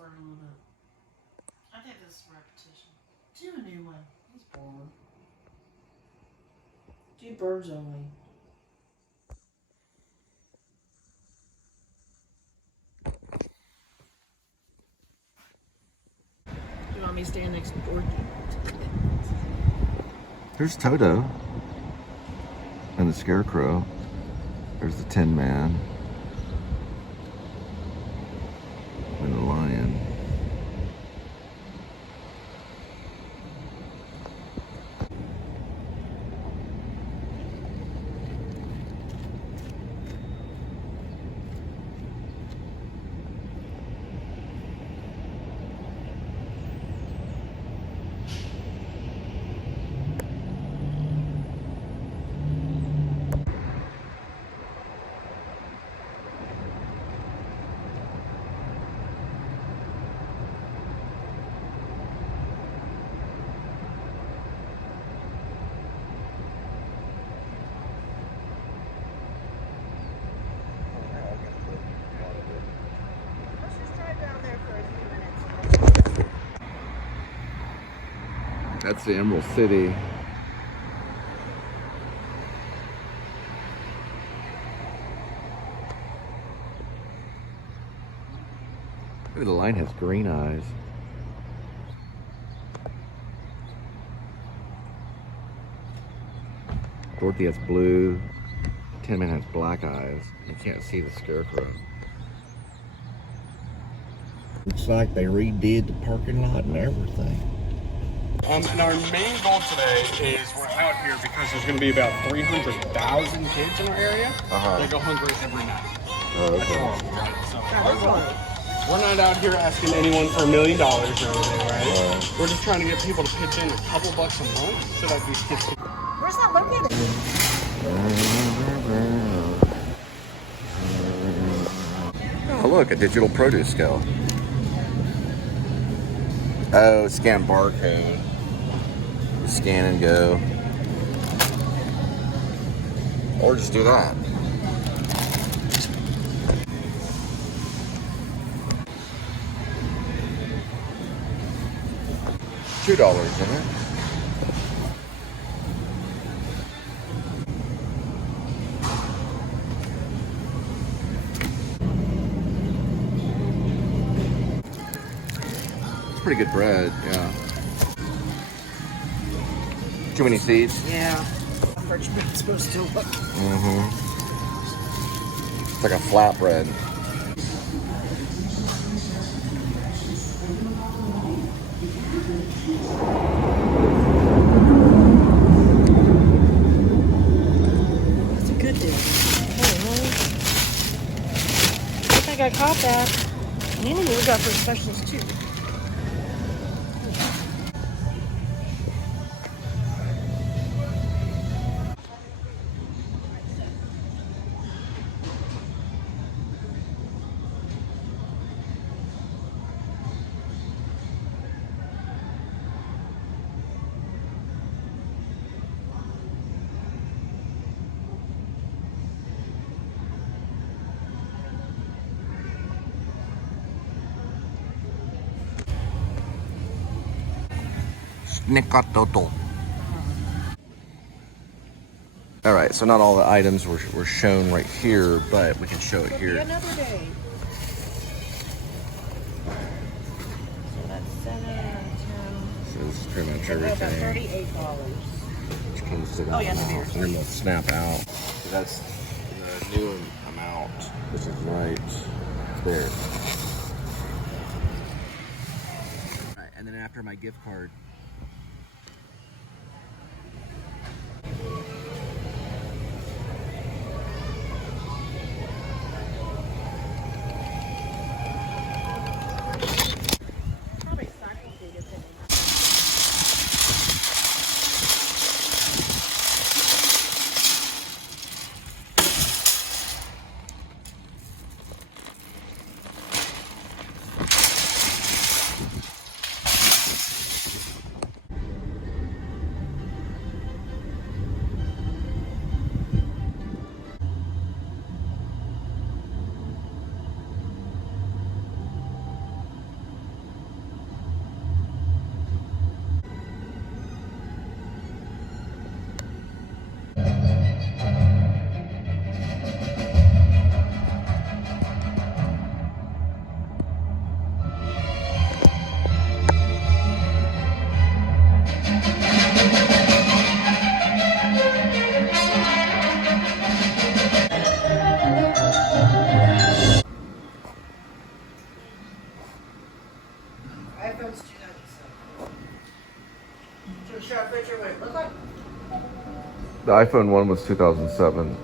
for it a little bit. I think this is repetition. Do a new one. He's bored. Do birds only. Do you want me to stand next to Dorothy? There's Toto and the Scarecrow. There's the Tin Man and the lion. That's the Emerald City. Ooh, the lion has green eyes. Dorothy has blue. Tin Man has black eyes. You can't see the Scarecrow. Looks like they redid the parking lot and everything. And our main goal today is we're out here because there's going to be about 300,000 kids in our area. They go hungry every night. Oh, okay. We're not out here asking anyone for $1 million or anything, right? We're just trying to get people to pitch in a couple bucks a month so that these kids can... Where's that located? Oh, look, a digital produce scale. Oh, scan barcode. Scan and go. Or just do that. $2 in it. It's pretty good bread, yeah. Too many seeds? Yeah. Birch bread's supposed to look. It's like a flatbread. That's a good deal. I think I caught that. And anyway, we got for specials too. All right, so not all the items were shown right here, but we can show it here. Another day. So that's 7 out of 10. So this is pretty much So about everything. $38. Which comes to the Oh, yeah, the beer. and then we'll snap out. So that's the new amount, which is right there. All right, and then after my gift card. The iPhone 1 was 2007.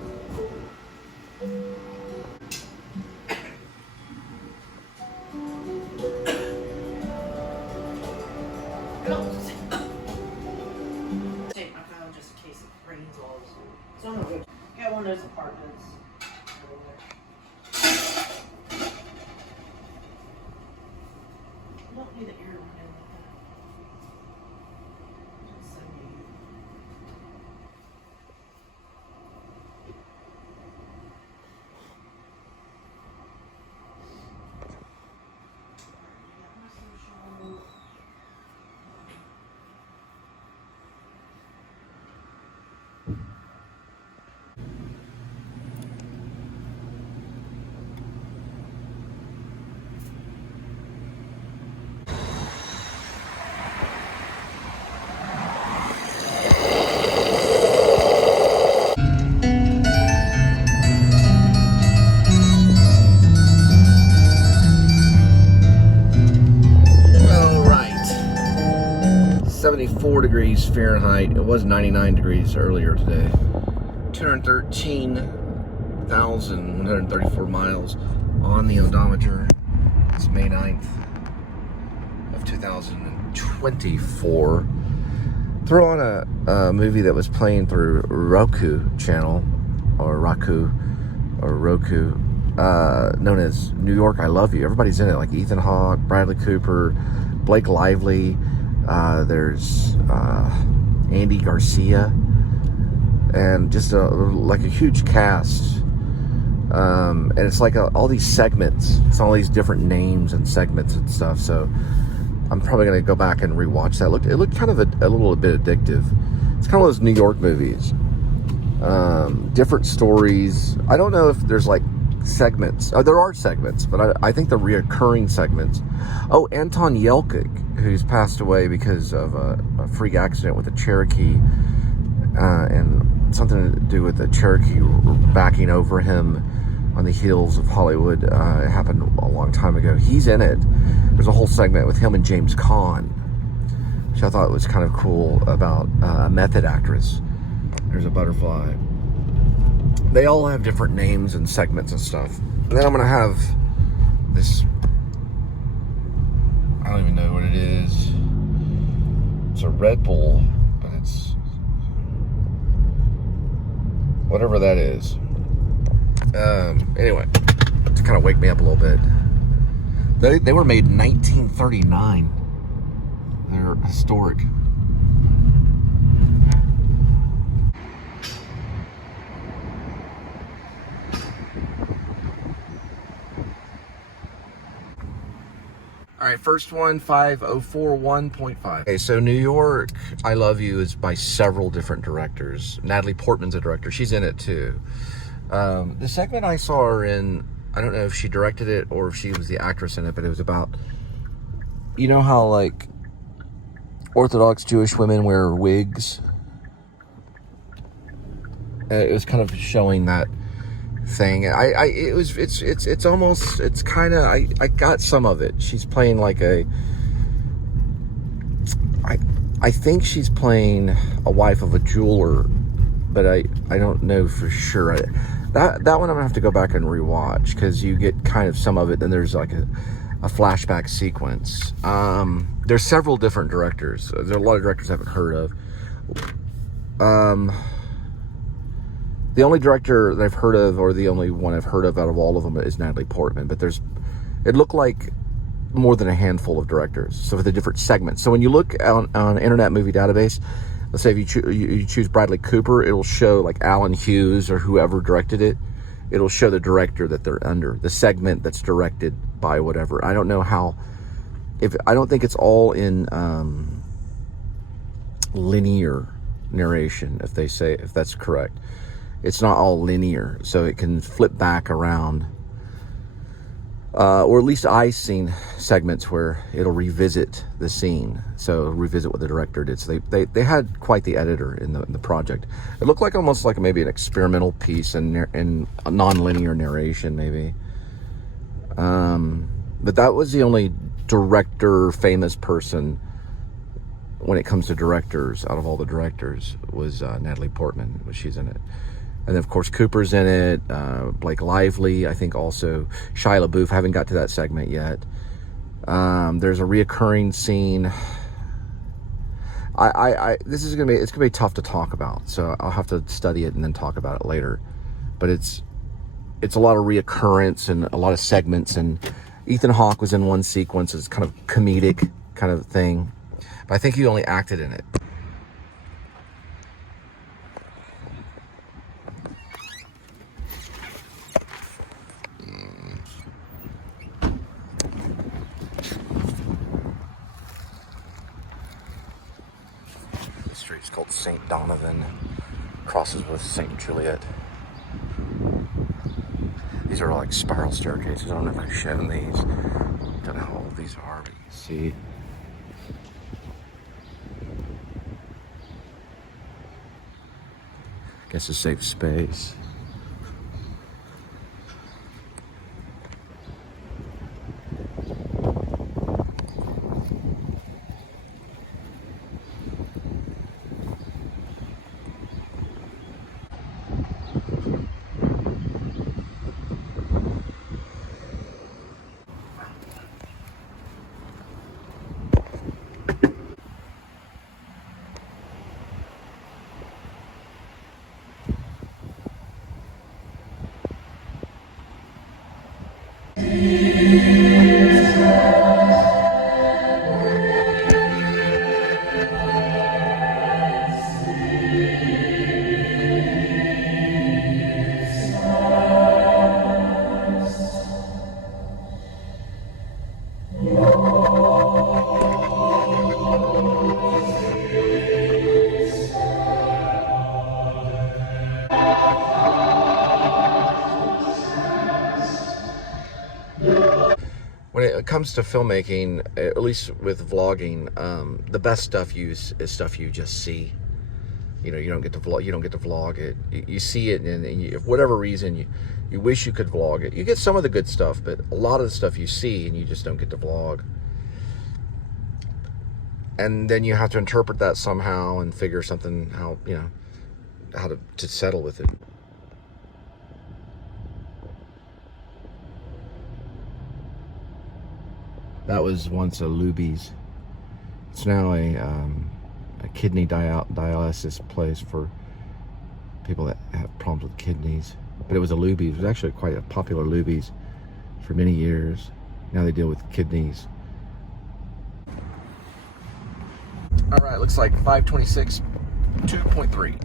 Take my phone just in case it rains all this. So I'm gonna go. Got one of those apartments. I don't need the air running like that. It's so neat. All right. 74 degrees Fahrenheit. It was 99 degrees earlier today. 213,134 miles on the odometer. It's May 9th of 2024. Throw on a movie that was playing through Roku channel, or Roku, known as New York, I Love You. Everybody's in it, like Ethan Hawke, Bradley Cooper, Blake Lively. There's Andy Garcia, and just like a huge cast. And it's like all these segments. It's all these different names and segments and stuff. So I'm probably going to go back and rewatch that. It looked kind of a little bit addictive. It's kind of those New York movies. Different stories. I don't know if there's like segments. Oh, there are segments, but I think the reoccurring segments. Oh, Anton Yelchin, who's passed away because of a freak accident with a Cherokee, and something to do with the Cherokee backing over him on the hills of Hollywood. It happened a long time ago. He's in it. There's a whole segment with him and James Caan, which I thought was kind of cool, about a method actress. There's a butterfly. They all have different names and segments and stuff. And then I'm going to have this, I don't even know what it is. It's a Red Bull, but it's whatever that is. Anyway, to kind of wake me up a little bit. They were made in 1939. They're historic. All right, first one, 5041.5. Okay, so New York, I Love You is by several different directors. Natalie Portman's a director. She's in it too. The segment I saw her in, I don't know if she directed it or if she was the actress in it, but it was about, you know how like Orthodox Jewish women wear wigs? It was kind of showing that thing. It's almost, it's kind of, I got some of it. She's playing like I think she's playing a wife of a jeweler, but I don't know for sure. That one I'm gonna have to go back and rewatch, because you get kind of some of it, then there's like a flashback sequence. There's several different directors. There's a lot of directors I haven't heard of. The only director that I've heard of, or the only one I've heard of out of all of them, is Natalie Portman. But it looked like more than a handful of directors. So for the different segments. So when you look on Internet Movie Database, let's say if you choose Bradley Cooper, it'll show like Alan Hughes or whoever directed it. It'll show the director that they're under, the segment that's directed by whatever. I don't know how. I don't think it's all in linear narration. If that's correct. It's not all linear, so it can flip back around. Or at least I've seen segments where it'll revisit the scene, so revisit what the director did. So they had quite the editor in the project. It looked like almost like maybe an experimental piece in non-linear narration, maybe. But that was the only director, famous person when it comes to directors, out of all the directors, was Natalie Portman. She's in it. And then, of course, Cooper's in it. Blake Lively, I think also. Shia LaBeouf, I haven't got to that segment yet. There's a reoccurring scene. This is it's gonna be tough to talk about, so I'll have to study it and then talk about it later. But it's a lot of reoccurrence and a lot of segments, and Ethan Hawke was in one sequence. It's kind of comedic kind of thing, but I think he only acted in it. The street's called St. Donovan, crosses with St. Juliet. These are like spiral staircases. I don't know if I've shown these. Don't know how old these are, but you can see. I guess a safe space. When it comes to filmmaking, at least with vlogging, the best stuff is stuff you just see. You know, you don't get to vlog it. You see it, and for whatever reason, you wish you could vlog it. You get some of the good stuff, but a lot of the stuff you see, and you just don't get to vlog. And then you have to interpret that somehow and figure something out, you know, how to settle with it. That was once a Luby's. It's now a kidney dialysis place for people that have problems with kidneys. But it was a Luby's. It was actually quite a popular Luby's for many years. Now they deal with kidneys. All right, looks like 526, 2.3.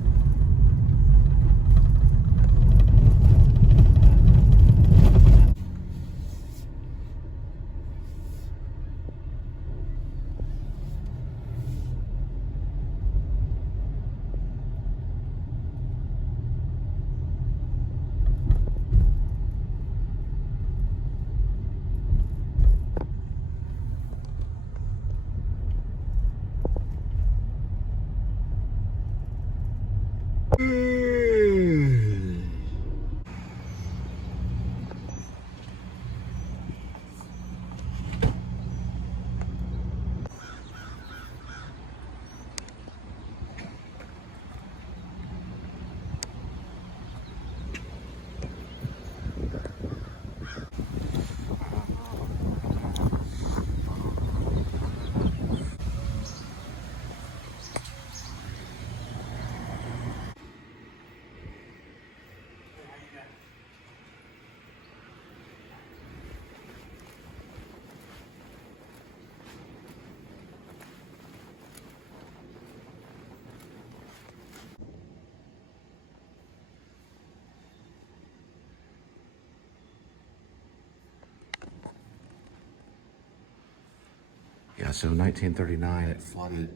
Yeah, so 1939, it flooded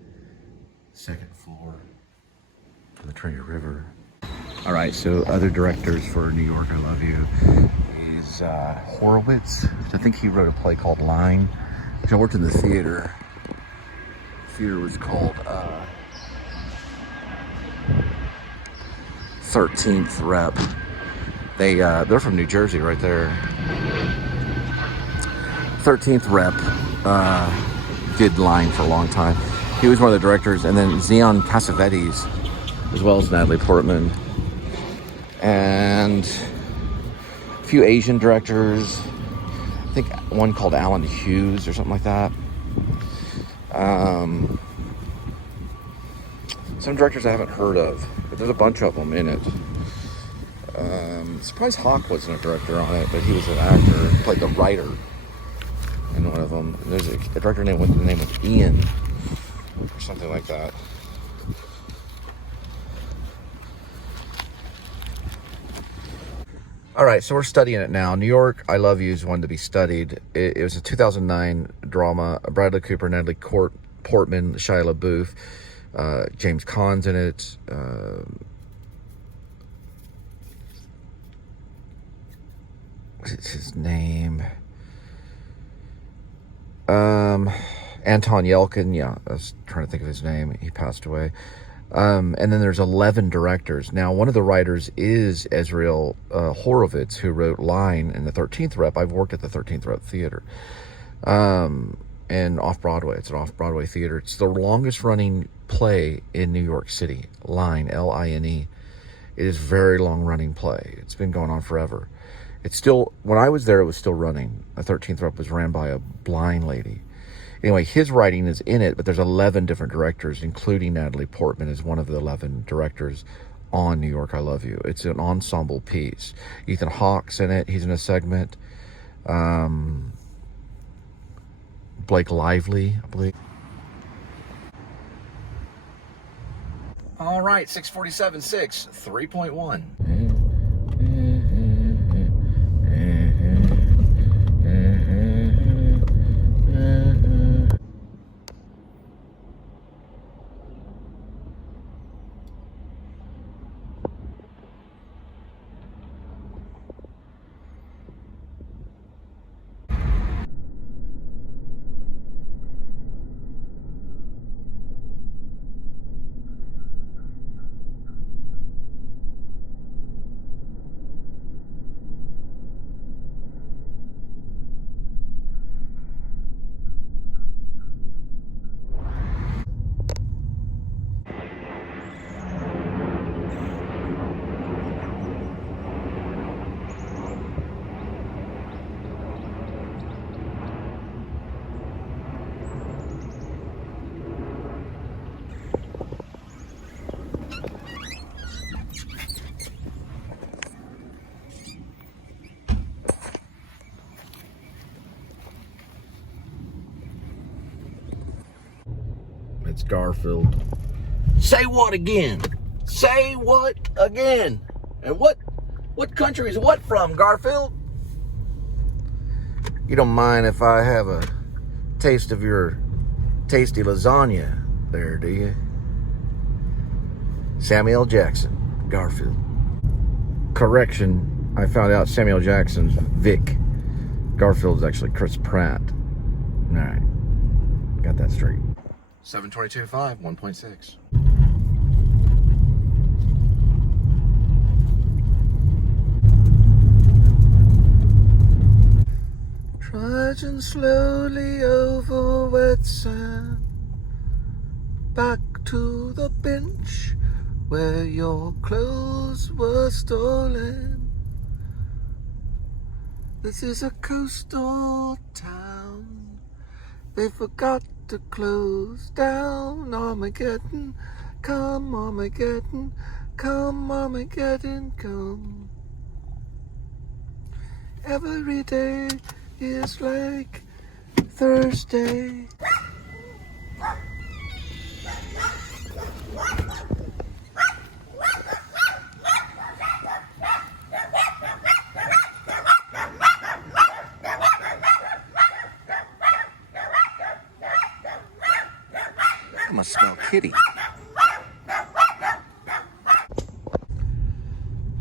the second floor of the Trinity River. All right, so other directors for New York, I Love You, is Horowitz. I think he wrote a play called Line, which I worked in the theater. The theater was called 13th Rep. They're from New Jersey right there. 13th Rep did Line for a long time. He He was one of the directors, and then Xeon Cassavetes, as well as Natalie Portman, and a few Asian directors. I think one called Alan Hughes or something like that. Some directors I haven't heard of, but there's a bunch of them in it. Surprised Hawk wasn't a director on it, but he was an actor. He played the writer in one of them. There's a director named with the name of Ian or something like that. All right, so we're studying it now. New York, I Love You is one to be studied. It was a 2009 drama. Bradley Cooper, Natalie Portman, Shia LaBeouf, James Caan's in it. What's his name? Anton Yelkin. Yeah, I was trying to think of his name. He passed away. And then there's 11 directors. Now, one of the writers is Israel Horovitz, who wrote Line in the 13th Rep. I've worked at the 13th Rep Theater. And off-Broadway. It's an off-Broadway theater. It's the longest-running play in New York City. Line, L-I-N-E. It is a very long-running play. It's been going on forever. It's still, when I was there, it was still running. The 13th Rep was ran by a blind lady. Anyway, his writing is in it, but there's 11 different directors, including Natalie Portman is one of the 11 directors on New York, I Love You. It's an ensemble piece. Ethan Hawke's in it. He's in a segment. Blake Lively, I believe. All right, 647.6, 3.1. It's Garfield. Say what again? Say what again? And what country is what from, Garfield? You don't mind if I have a taste of your tasty lasagna there, do you? Samuel L. Jackson, Garfield. Correction, I found out Samuel Jackson's Vic. Garfield's actually Chris Pratt. All right, got that straight. 722.5, 1.6. Trudging slowly over wet sand, back to the bench where your clothes were stolen. This is a coastal town. They forgot to close down. Armageddon, come Armageddon, come Armageddon, come. Every day is like Thursday. I must smell kitty.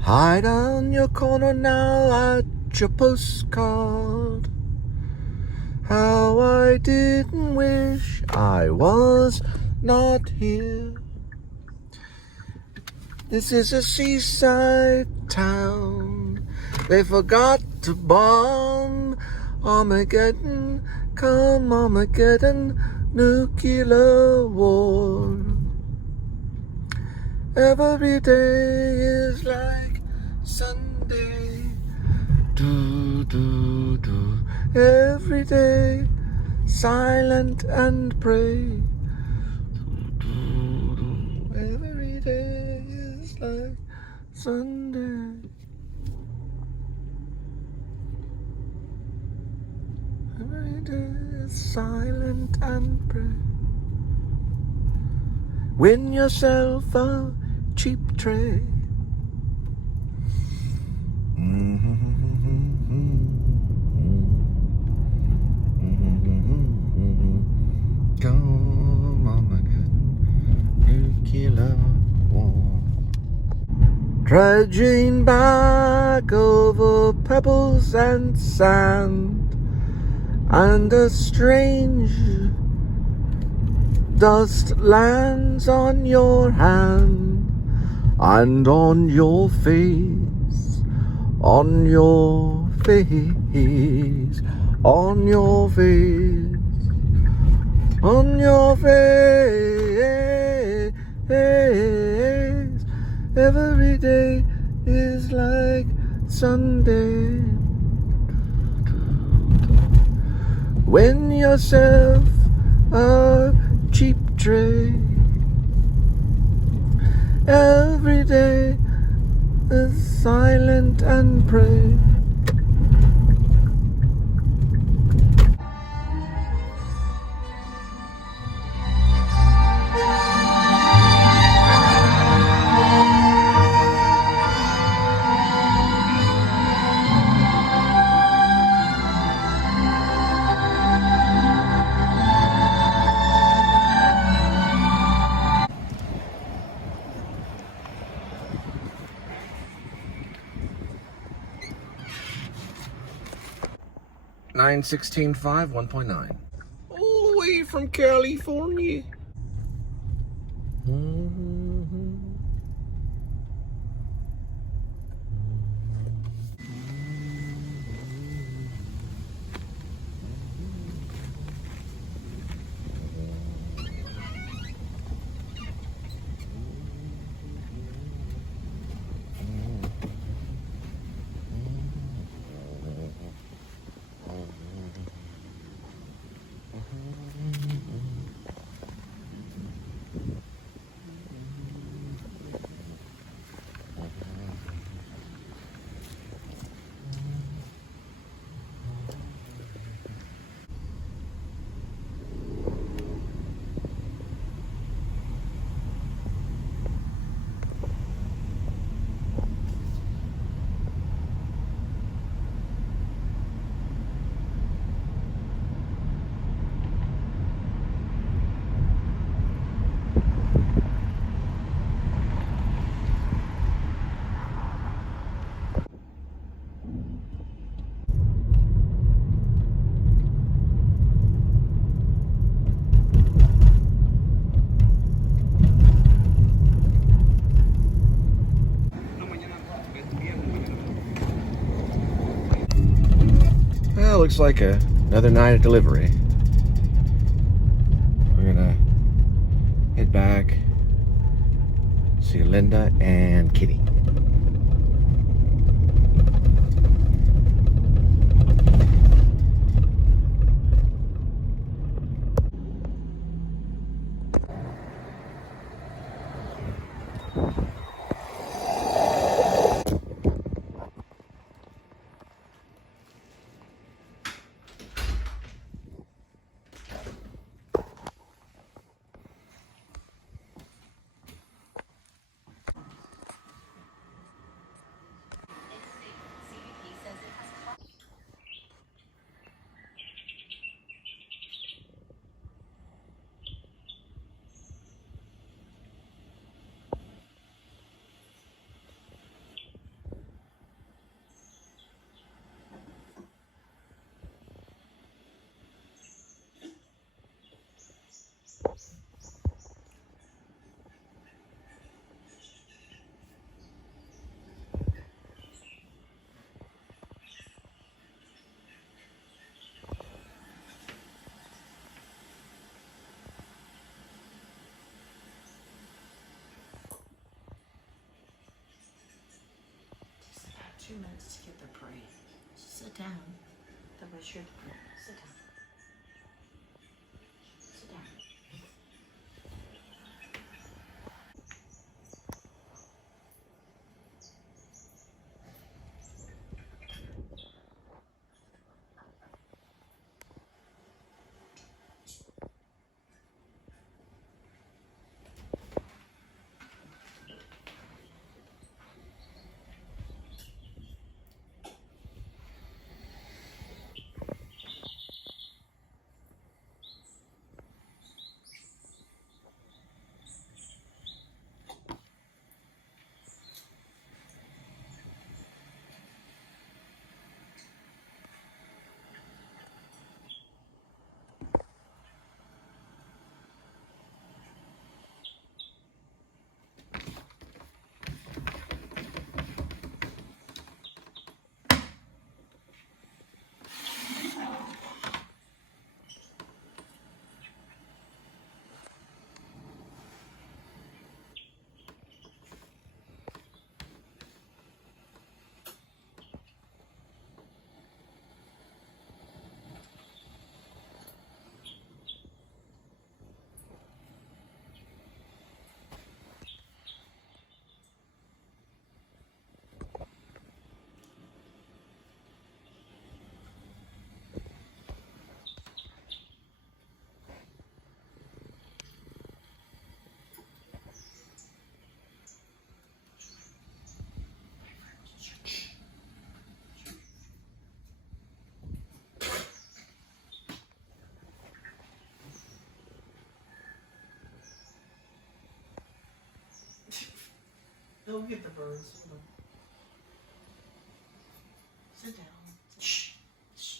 Hide on your corner now at your postcard. How I didn't wish I was not here. This is a seaside town. They forgot to bomb Armageddon. Come Armageddon, nuclear war. Every day is like Sunday. Do, do, do. Every day, silent and pray. Do, do. Every day is like Sunday. Every day is silent and pray. Win yourself a cheap tray. Come on, my good nuclear war. Trudging back over pebbles and sand, and a strange dust lands on your hand and on your face, on your face, on your face, on your face. Every day is like Sunday. Win yourself a cheap tray. Every day is silent and pray. Nine 16.5, 1.9. All the way from California. Well, looks like another night of delivery. We're gonna head back, see Linda and Kitty. 2 minutes to get the parade. Sit down. That was your parade. Sit down. Sit down. Go get the birds. Hold on. Sit down. Shh. Shh.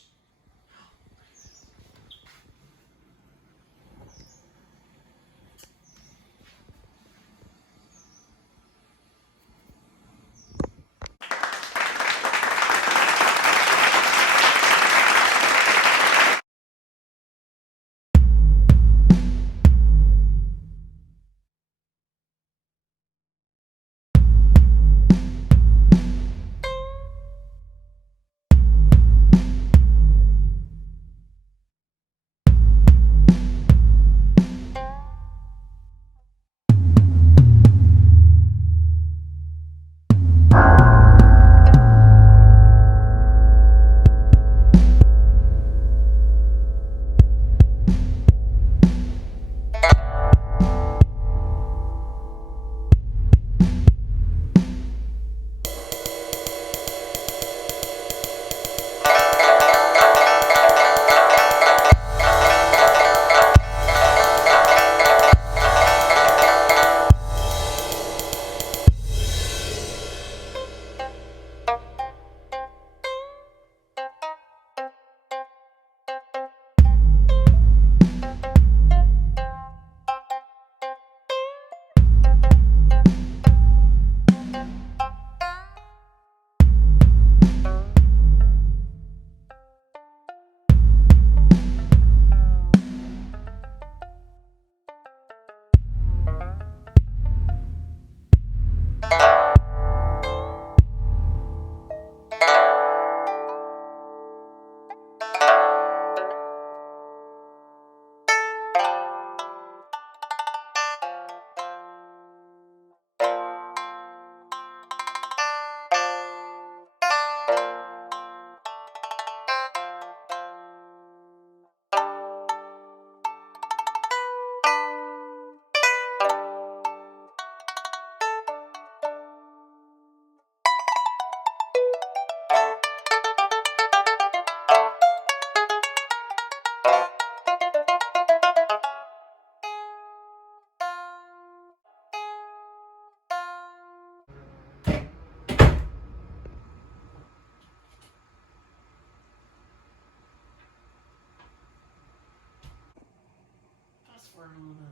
Fast forward a little bit.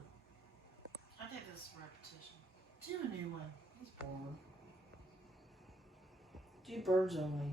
I think this is repetition. Do a new one. He's bored. Do birds only.